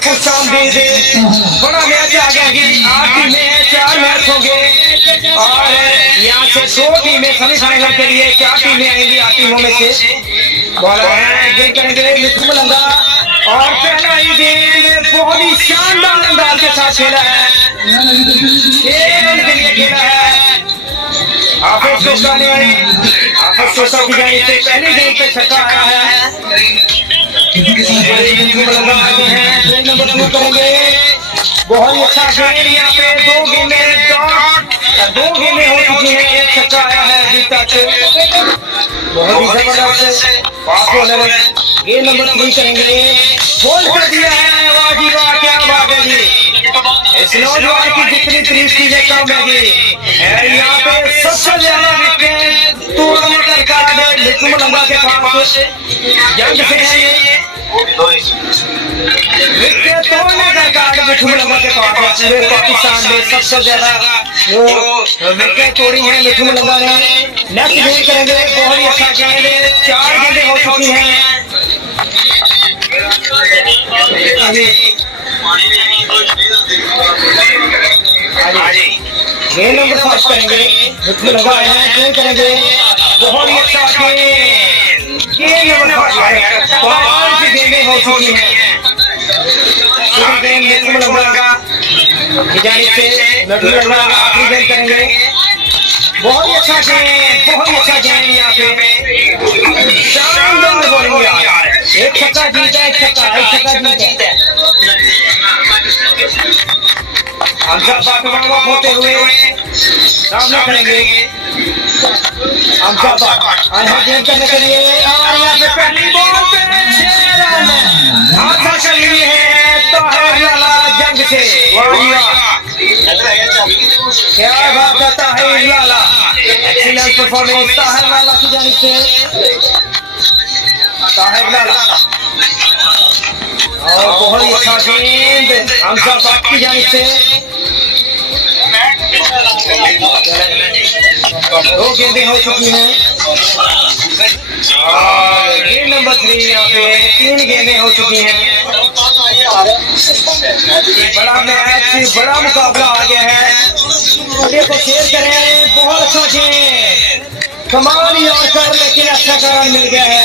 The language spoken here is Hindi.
खुशामदीद। बड़ा मैच आ गया, 8 टीमें 4 मैच होंगे और यहाँ से 2 टीमें सेमीफाइनल के लिए 4 टीमें आएंगी 8 टीमों में से। बॉलर है गेंद करेंगे मिठू मलंगा और पहला ही गेंद बहुत ही शानदार अंदाज के साथ खेला है, 6 रन के लिए खेला है। हाफिज सोसा ने हाफिज सोसा की जाने से पहली गेंद पे छक्का आया है। मलंगा आगे हैं, गेंद नंबर 2 करेंगे, बहुत ही अच्छा गेंद। यहाँ पे 2 गेंदें हो चुकी हैं, एक छक्का आया है अभी तक, बहुत ही जबरदस्त फास्ट बॉलर है। गेंद नंबर 3 करेंगे, बोल कर दिया है, वाह जी वाह क्या बात है जी। इस नौजवान की जितनी तारीफ कीजिए कम है जी। यहाँ पे सबसे ज्यादा विकेट तोड़ने का रिकॉर्ड मिठू मलंगा के पास जंग से है ये, विकेट तोड़ने का रिकॉर्ड मिठू मलंगा के पास है। पूरे पाकिस्तान में सबसे ज्यादा जो विकेट तोड़ी है मिठू मलंगा ने। नेक्स्ट गेंद करेंगे, बहुत ही अच्छा गेंद, 4 गेंदें हो चुकी हैं। गेंद नंबर 5 करेंगे, मिठू मलंगा है, गेंद करेंगे, बहुत ही अच्छा गेंद, गेंद नंबर 5 गेंदें हो चुकी हैं। गेंद मिठू मलंगा की जानिब से, मिठू मलंगा आखिरी गेंद करेंगे, बहुत ही अच्छा गेंद, बहुत ही अच्छा गेंद। यहाँ पे शानदार बॉलिंग यार, एक छक्का जीता, एक छक्का जीता। हमजा बात होते हुए सामने करेंगे, हमजा बात गेंद करने के लिए और यहाँ पे पहली बॉल पे 6 रन हासिल कर लिए हैं ताहिर लाला जंग से। क्या बात है ताहिर लाला, एक्सीलेंट परफॉर्मेंस ताहिर लाला की जानिब से, ताहिर लाला और बहुत ही अच्छा गेंद हमजा बात की जानिब से। 2 गेंदें हो चुकी हैं और गेंद नंबर 3 यहाँ पे 3 गेंदें हो चुकी हैं। बड़ा मैच, बड़ा मुकाबला आ गया है, वीडियो को शेयर करें। बहुत अच्छा गेंद, कमाल यॉर्कर, लेकिन अच्छा रन मिल गया है।